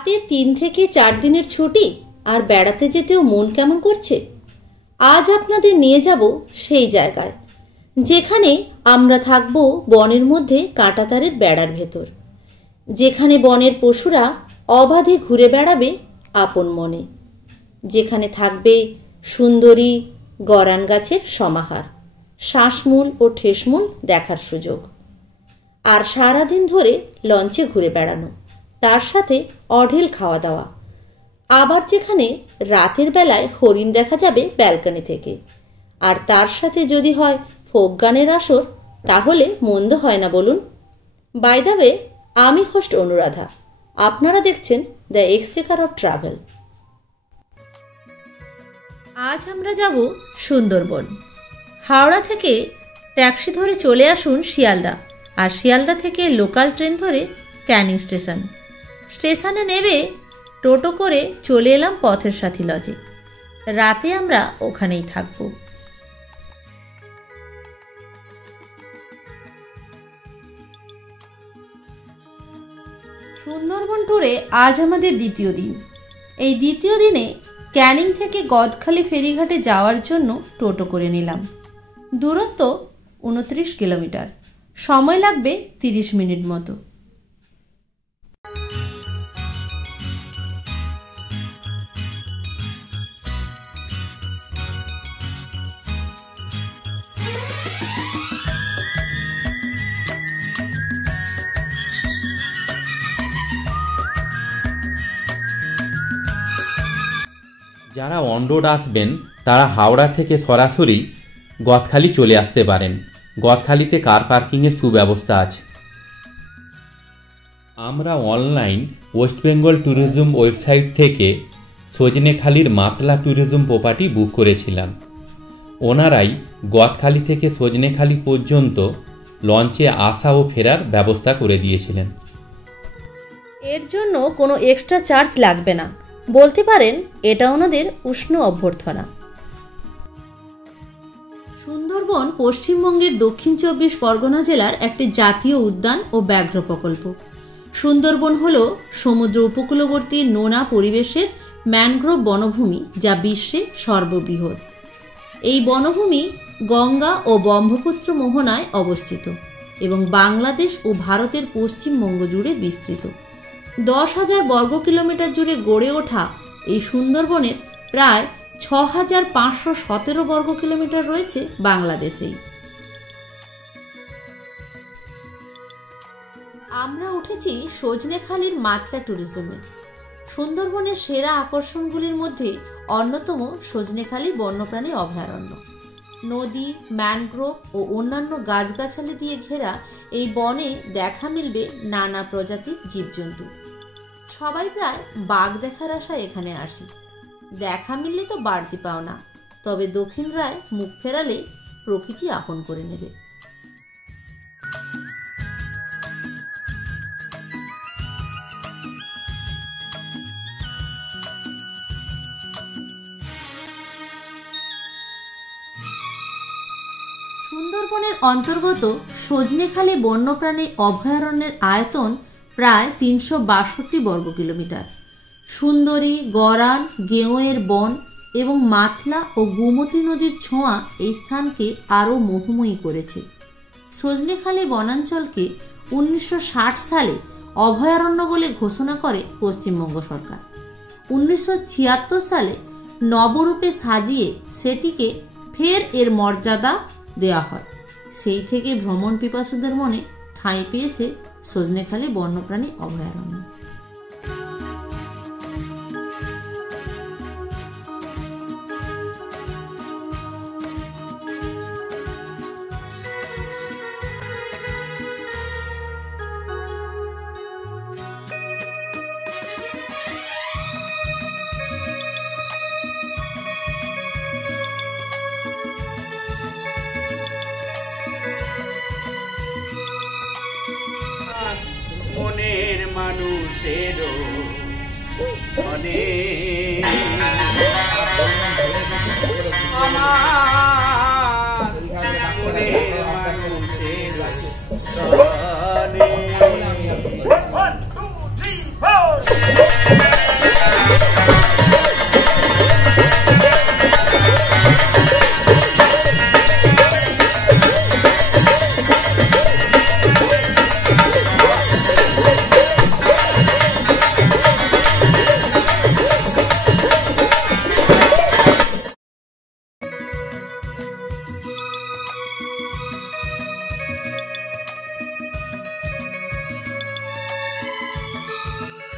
হাতে 3 থেকে 4 দিনের ছুটি আর বেড়াতে যেতেও মন কেমন করছে। আজ আপনাদের নিয়ে যাব সেই জায়গায় যেখানে আমরা থাকব বনের মধ্যে কাঁটাতারের বেড়ার ভেতর, যেখানে বনের পশুরা অবাধে ঘুরে বেড়াবে আপন মনে, যেখানে থাকবে সুন্দরী গরান গাছের সমাহার, শ্বাসমূল ও ঠেসমূল দেখার সুযোগ, আর সারাদিন ধরে লঞ্চে ঘুরে বেড়ানো, তার সাথে অঢেল খাওয়া দাওয়া। আবার যেখানে রাতের বেলায় হরিণ দেখা যাবে ব্যালকনি থেকে, আর তার সাথে যদি হয় ফোক গানের আসর, তাহলে মন্দ হয় না বলুন। বাই দ্য ওয়ে, আমি হোস্ট অনুরাধা, আপনারা দেখছেন দ্য এক্সচেকার অফ ট্রাভেল। আজ আমরা যাব সুন্দরবন। হাওড়া থেকে ট্যাক্সি ধরে চলে আসুন শিয়ালদা, আর শিয়ালদা থেকে লোকাল ট্রেন ধরে ক্যানিং স্টেশনে নেমে টোটো করে চলে এলাম পথের সাথী লজে। রাতে আমরা ওখানেই থাকব। সুন্দরবন ট্যুরে আজ আমাদের দ্বিতীয় দিন। এই দ্বিতীয় দিনে ক্যানিং থেকে গদখালি ফেরিঘাটে যাওয়ার জন্য টোটো করে নিলাম। দূরত্ব 29 কিলোমিটার, সময় লাগবে 30 মিনিট মতো। যারা অন রোড আসবেন তারা হাওড়া থেকে সরাসরি গদখালি চলে আসতে পারেন। গদখালিতে কার পার্কিংয়ের সুব্যবস্থা আছে। আমরা online West Bengal tourism website থেকে সজনেখালির মাতলা ট্যুরিজম প্রপার্টি বুক করেছিলাম। ওনারাই গদখালি থেকে সজনেখালি পর্যন্ত লঞ্চে আসা ও ফেরার ব্যবস্থা করে দিয়েছিলেন। এর জন্য কোনো এক্সট্রা চার্জ লাগবে না, বলতে পারেন এটা ওনাদের উষ্ণ অভ্যর্থনা। সুন্দরবন পশ্চিমবঙ্গের দক্ষিণ 24 পরগনা জেলার একটি জাতীয় উদ্যান ও ব্যাঘ্র প্রকল্প। সুন্দরবন হল সমুদ্র উপকূলবর্তী নোনা পরিবেশের ম্যানগ্রোভ বনভূমি, যা বিশ্বে সর্ববৃহৎ। এই বনভূমি গঙ্গা ও ব্রহ্মপুত্র মোহনায় অবস্থিত এবং বাংলাদেশ ও ভারতের পশ্চিমবঙ্গ জুড়ে বিস্তৃত। 10,000 বর্গ কিলোমিটার জুড়ে গড়ে ওঠা এই সুন্দরবনের প্রায় 6,517 বর্গ কিলোমিটার রয়েছে বাংলাদেশেই। আমরা উঠেছি সজনেখালির মাতলা ট্যুরিজমে। সুন্দরবনের সেরা আকর্ষণগুলির মধ্যে অন্যতম সজনেখালি বন্যপ্রাণী অভয়ারণ্য। নদী, ম্যানগ্রোভ ও অন্যান্য গাছগাছালি দিয়ে ঘেরা এই বনে দেখা মিলবে নানা প্রজাতির জীবজন্তু। সবাই প্রায় বাঘ দেখার আশায় এখানে আসে। দেখা মিললে তো বাড়তি পাওনা, তবে দক্ষিণ রায় মুখ ফেরালে প্রকৃতি আপন করে নেবে। সুন্দরবনের অন্তর্গত সজনেখালি বন্যপ্রাণী অভয়ারণ্যের আয়তন প্রায় 362 বর্গ কিলোমিটার। সুন্দরী, গরান, গেঁয়োয়ের বন এবং মাতলা ও গোমতী নদীর ছোঁয়া এই স্থানকে আরও মোহময়ী করেছে। সজনেখালি বনাঞ্চলকে 1960 সালে অভয়ারণ্য বলে ঘোষণা করে পশ্চিমবঙ্গ সরকার। 1976 সালে নবরূপে সাজিয়ে সেটিকে ফের এর মর্যাদা দেওয়া হয়। সেই থেকে ভ্রমণ পিপাসুদের মনে ঠাঁই পেয়েছে সজনেখালি বন্যপ্রাণী অভয়ারণ্য। মনের মানুষেরও অনেক আমার মনের মানুষেরও অনেক। 1, 2, 3, 4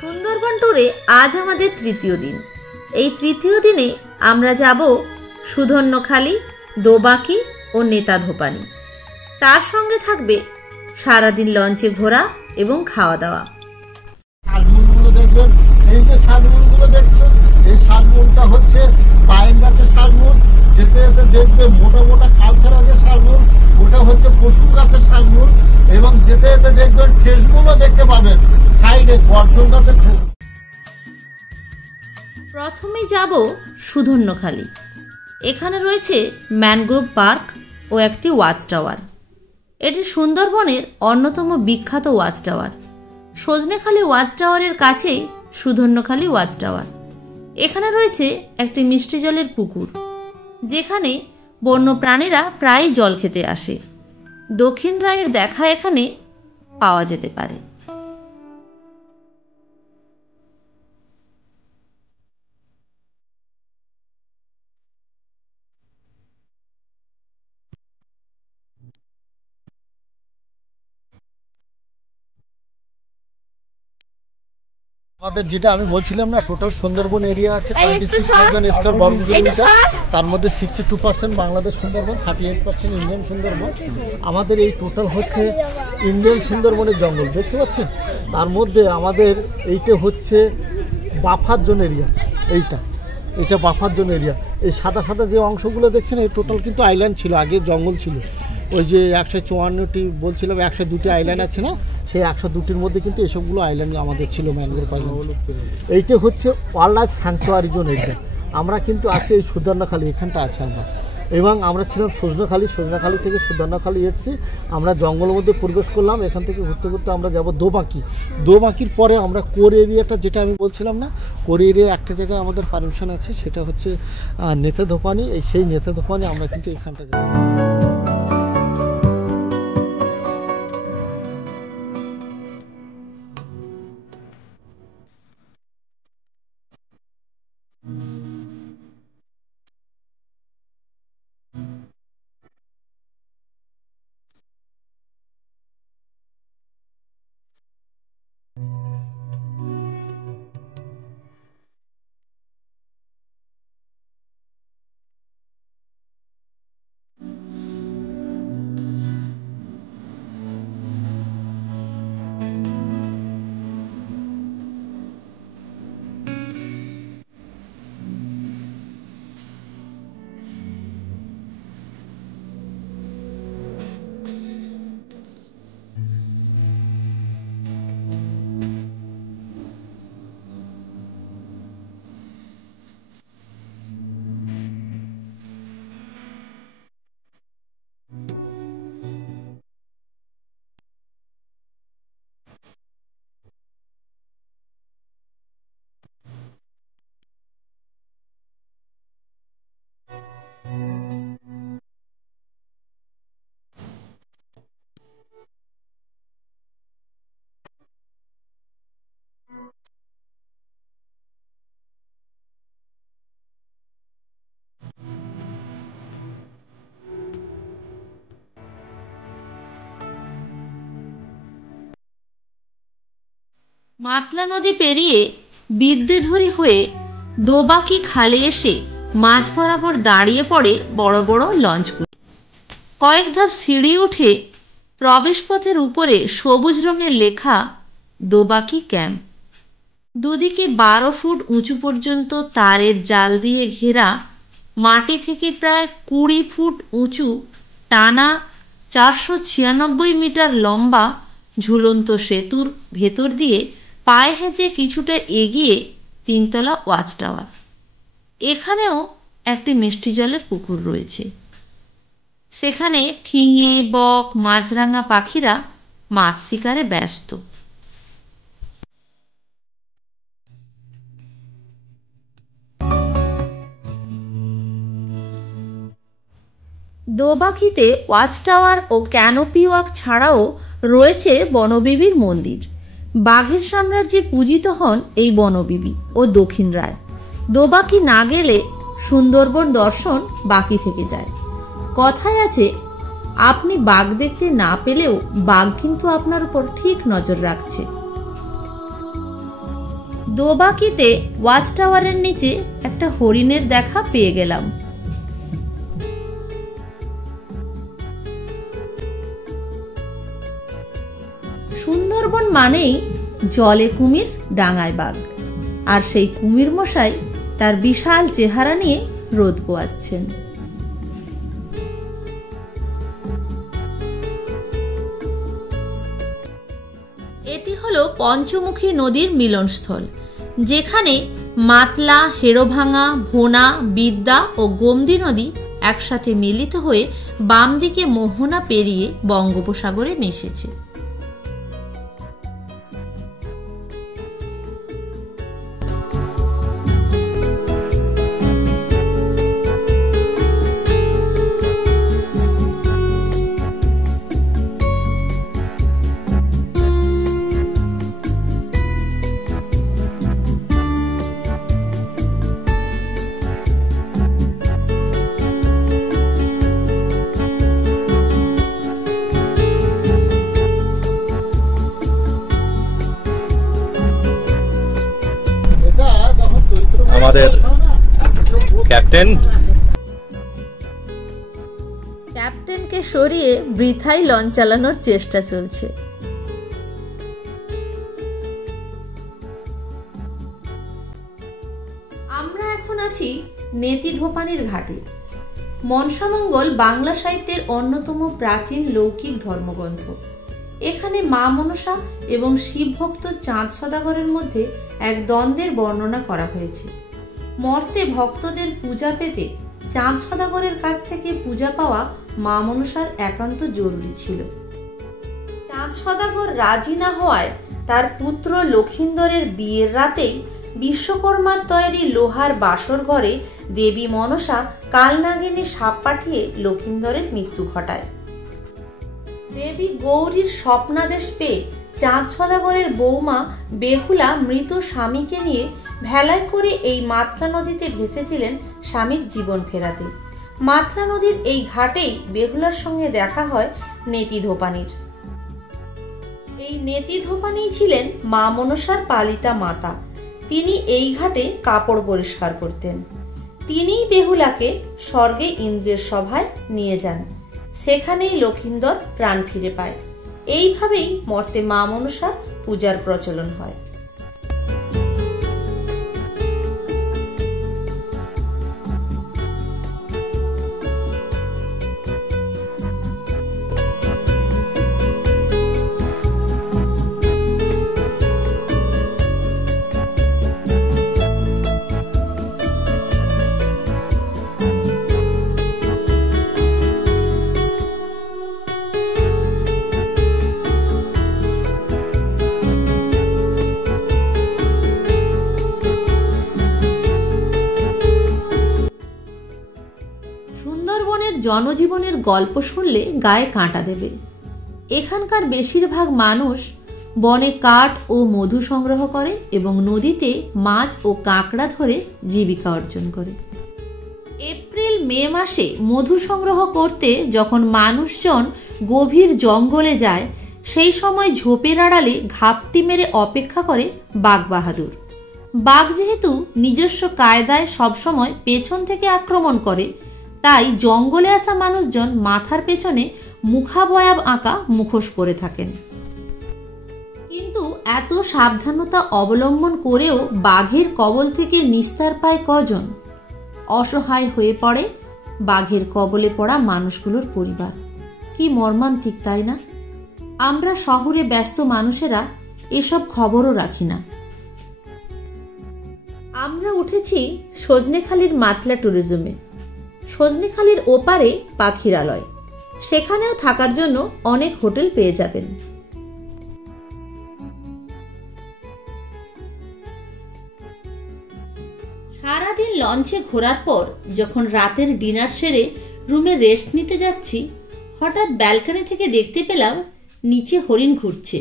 সুন্দরবন ট্যুরে আজ আমাদের তৃতীয় দিন। এই তৃতীয় দিনে আমরা যাব সুধন্যখালি, দোবাকি ও নেতাধোপানি। তার সঙ্গে থাকবে সারাদিন লঞ্চে ঘোরা এবং খাওয়া দাওয়া। শালমুলগুলো দেখবেন, এই যে শালমুলগুলো দেখছেন, এই শালমুলটা হচ্ছে পাইন গাছের শালমুল। যেতে যেতে দেখবে মোটা মোটা কালচারালের শালমুল, ওটা হচ্ছে পশু গাছের শালমুল। এবং যেতে যেতে দেখবেন ঠেসগুলো দেখতে পাবেন সাইডে গর্জন গাছের ঠেস। প্রথমে যাব সুধন্যখালি। এখানে রয়েছে ম্যানগ্রোভ পার্ক ও একটি ওয়াচ টাওয়ার। এটি সুন্দরবনের অন্যতম বিখ্যাত ওয়াচ টাওয়ার। সজনেখালি ওয়াচ টাওয়ারের কাছেই সুধন্যখালি ওয়াচ টাওয়ার। এখানে রয়েছে একটি মিষ্টি জলের পুকুর, যেখানে বন্যপ্রাণীরা প্রায় জল খেতে আসে। দক্ষিণ রায়ের দেখা এখানে পাওয়া যেতে পারে। আমাদের যেটা আমি বলছিলাম না, টোটাল সুন্দরবন এরিয়া আছে 26,000 স্কয়ার বর্গ কিলোমিটার। তার মধ্যে 62% বাংলাদেশ সুন্দরবন, 38% ইন্ডিয়ান সুন্দরবন। আমাদের এই টোটাল হচ্ছে ইন্ডিয়ান সুন্দরবনের জঙ্গল, দেখতে পাচ্ছেন। তার মধ্যে আমাদের এইটা হচ্ছে বাফার জোন এরিয়া। এইটা বাফার জোন এরিয়া। এই সাদা সাদা যে অংশগুলো দেখছেন, এই টোটাল কিন্তু আইল্যান্ড ছিল, আগে জঙ্গল ছিল। ওই যে 154টি বলছিলাম, 102টি আইল্যান্ড আছে না, সেই 102টির মধ্যে কিন্তু এসবগুলো আইল্যান্ড আমাদের ছিল, ম্যানগ্রোভ আইল্যান্ড। এইটা হচ্ছে wild life sanctuary zone area. আমরা কিন্তু আছি এই সুধন্যখালি, এখানটা আছে আমরা। এবং আমরা ছিলাম সজনেখালি থেকে সুধন্যখালি এসেছি। আমরা জঙ্গলের মধ্যে প্রবেশ করলাম। এখান থেকে ঘুরতে ঘুরতে আমরা যাব দোবাকির পরে আমরা কোর এরিয়াটা, যেটা আমি বলছিলাম না, কোর এরিয়া একটা জায়গায় আমাদের পারমিশন আছে, সেটা হচ্ছে নেতাধোপানি। সেই নেতাধোপানি আমরা কিন্তু এখানটা যাব। মাতলা নদী পেরিয়ে বিদ্যেধরী হয়ে দোবাকি খালে এসে মাঝ বরাবর দাঁড়িয়ে পড়ে বড় বড় লঞ্চগুলো। কয়েক ধাপ সিঁড়ি উঠে প্রবেশপথের উপরে সবুজ রঙের লেখা দোবাকি ক্যাম্প। দুদিকে 12 ফুট উঁচু পর্যন্ত তারের জাল দিয়ে ঘেরা, মাটি থেকে প্রায় 20 ফুট উঁচু, টানা 496 মিটার লম্বা ঝুলন্ত সেতুর ভেতর দিয়ে পায়ে হেঁটে কিছুটা এগিয়ে 3 তলা ওয়াচ টাওয়ার। এখানেও একটি মিষ্টি জলের পুকুর রয়েছে। সেখানে ফিঙে, বক, মাছরাঙা পাখিরা মাছ শিকারে ব্যস্ত। দোবাকিতে ওয়াচ টাওয়ার ও ক্যানোপি ওয়াক ছাড়াও রয়েছে বনবিবির মন্দির। বাঘের সাম্রাজ্যে পূজিত হন এই বনবিবি ও দক্ষিণ রায়। দোবাকি না গেলে সুন্দরবন দর্শন বাকি থেকে যায়। কথায় আছে, আপনি বাঘ দেখতে না পেলেও বাঘ কিন্তু আপনার উপর ঠিক নজর রাখছে। দোবাকিতে ওয়াচ টাওয়ারের নিচে একটা হরিণের দেখা পেয়ে গেলাম। সুন্দরবন মানেই জলে কুমির, ডাঙায় বাঘ, আর সেই কুমির মশাই তার বিশাল চেহারা নিয়ে রোদ পোয়াচ্ছেন। এটি হলো পঞ্চমুখী নদীর মিলনস্থল, যেখানে মাতলা, হেড়োভাঙা, ভোনা, বিদ্যা ও গোমতী নদী একসাথে মিলিত হয়ে বাম দিকে মোহনা পেরিয়ে বঙ্গোপসাগরে মিশেছে। আমাদের ক্যাপ্টেনকে সরিয়ে বৃথাই লঞ্চ চালানোর চেষ্টা চলছে। আমরা এখন আছি নেতিধোপানির ঘাটে। মনসামঙ্গল বাংলা সাহিত্যের অন্যতম প্রাচীন লৌকিক ধর্মগ্রন্থ। এখানে মা মনসা এবং শিব ভক্ত চাঁদ সদাগরের মধ্যে এক দ্বন্দ্বের বর্ণনা করা হয়েছে। মর্তে ভক্তদের পূজা পেতে চাঁদ সদাগরের কাছ থেকে পূজা পাওয়া মা মনসার একান্ত জরুরি ছিল। চাঁদ সদাগর রাজি না হওয়ায় তার পুত্র লক্ষিন্দরের বিয়ের রাতেই বিশ্বকর্মার তৈরি লোহার বাসর ঘরে দেবী মনসা কালনাগিনী সাপ পাঠিয়ে লক্ষিন্দরের মৃত্যু ঘটায়। দেবী গৌরীর স্বপ্নাদেশ পেয়ে চাঁদ সদাগরের বৌমা বেহুলা মৃত স্বামীকে নিয়ে ভেলায় করে এই মাতলা নদীতে ভেসেছিলেন স্বামীর জীবন ফেরাতে। মাতলা নদীর এই ঘাটেই বেহুলার সঙ্গে দেখা হয় নেতিধোপানির। এই নেতিধোপানি ছিলেন মা মনসার পালিতা মাতা। তিনি এই ঘাটে কাপড় পরিষ্কার করতেন। তিনিই বেহুলাকে স্বর্গে ইন্দ্রের সভায় নিয়ে যান। সেখানেই লক্ষিন্দর প্রাণ ফিরে পায়। এইভাবেই মর্তে মা মনসার পূজার প্রচলন হয়। জনজীবনের গল্প শুনলে গায়ে কাঁটা দেবে। এখানকার বেশিরভাগ মানুষ বনে কাঠ ও মধু সংগ্রহ করে এবং নদীতে মাছ ও কাঁকড়া ধরে জীবিকা অর্জন করে। এপ্রিল মে মাসে মধু সংগ্রহ করতে যখন মানুষজন গভীর জঙ্গলে যায়, সেই সময় ঝোপের আড়ালে ঘাপটি মেরে অপেক্ষা করে বাঘবাহাদুর। বাঘ যেহেতু নিজস্ব কায়দায় সবসময় পেছন থেকে আক্রমণ করে, তাই জঙ্গলে আসা মানুষজন মাথার পেছনে মুখাবয়ব আঁকা মুখোশ পরে থাকেন। কিন্তু এত সাবধানতা অবলম্বন করেও বাঘের কবল থেকে নিস্তার পায় কজন? অসহায় হয়ে পড়ে বাঘের কবলে পড়া মানুষগুলোর পরিবার। কি মর্মান্তিক, তাই না? আমরা শহরে ব্যস্ত মানুষেরা এসব খবরও রাখি না। আমরা উঠেছি সজনেখালির মাতলা ট্যুরিজমে। সজনেখালির ওপারে পাখিরালয়, সেখানেও থাকার জন্য অনেক হোটেল পেয়ে যাবেন। সারাদিন লঞ্চে ঘোরার পর যখন রাতের ডিনার সেরে রুমে রেস্ট নিতে যাচ্ছি, হঠাৎ ব্যালকনি থেকে দেখতে পেলাম নিচে হরিণ ঘুরছে।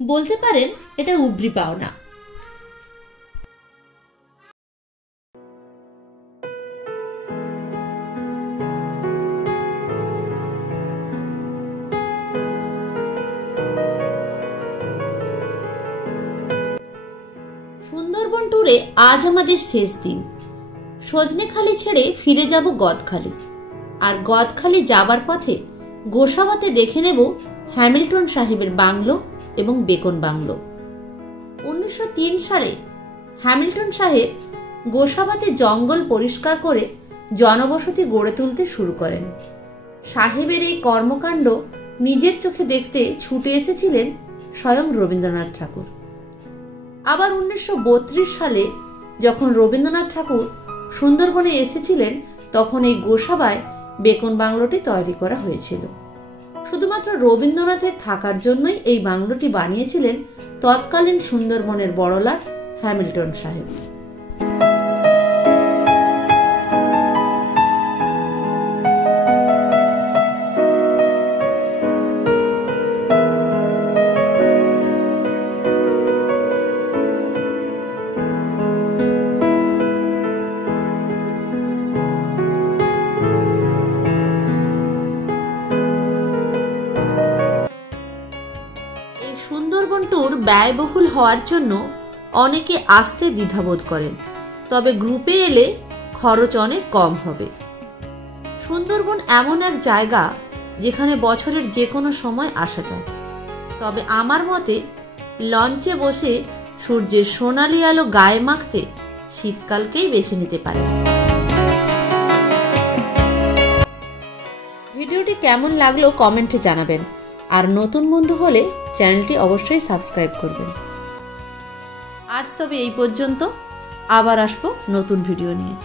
বলতে পারেন এটা উবরি পাওনা। সুন্দরবন ট্যুরে আজ আমাদের শেষ দিন। সজনেখালি ছেড়ে ফিরে যাব গদখালি, আর গদখালি যাবার পথে গোসাবাতে দেখে নেব হ্যামিল্টন সাহেবের বাংলো এবং বেকন বাংলো। 1903 সালে হ্যামিল্টন সাহেব গোসাবাতে জঙ্গল পরিষ্কার করে জনবসতি গড়ে তুলতে শুরু করেন। সাহেবের এই কর্মকাণ্ড নিজের চোখে দেখতে ছুটে এসেছিলেন স্বয়ং রবীন্দ্রনাথ ঠাকুর। আবার 1932 সালে যখন রবীন্দ্রনাথ ঠাকুর সুন্দরবনে এসেছিলেন, তখন এই গোসাবায় বেকন বাংলোটি তৈরি করা হয়েছিল। শুধুমাত্র রবীন্দ্রনাথের থাকার জন্যই এই বাংলোটি বানিয়েছিলেন তৎকালীন সুন্দরবনের বড়লাট হ্যামিল্টন সাহেব। সুন্দরবন ট্যুর ব্যয়বহুল হওয়ার জন্য অনেকে আসতে দ্বিধাবোধ করেন, তবে গ্রুপে এলে খরচ অনেক কম হবে। সুন্দরবন এমন এক জায়গা যেখানে বছরের যে কোনো সময় আসা যায়, তবে আমার মতে লঞ্চে বসে সূর্যের সোনালি আলো গায়ে মাখতে শীতকালকেই বেছে নিতে পারেন। ভিডিওটি কেমন লাগলো কমেন্টে জানাবেন, আর নতুন বন্ধু হলে চ্যানেলটি অবশ্যই সাবস্ক্রাইব করবেন। আজ তবে এই পর্যন্ত, আবার আসবো নতুন ভিডিও নিয়ে।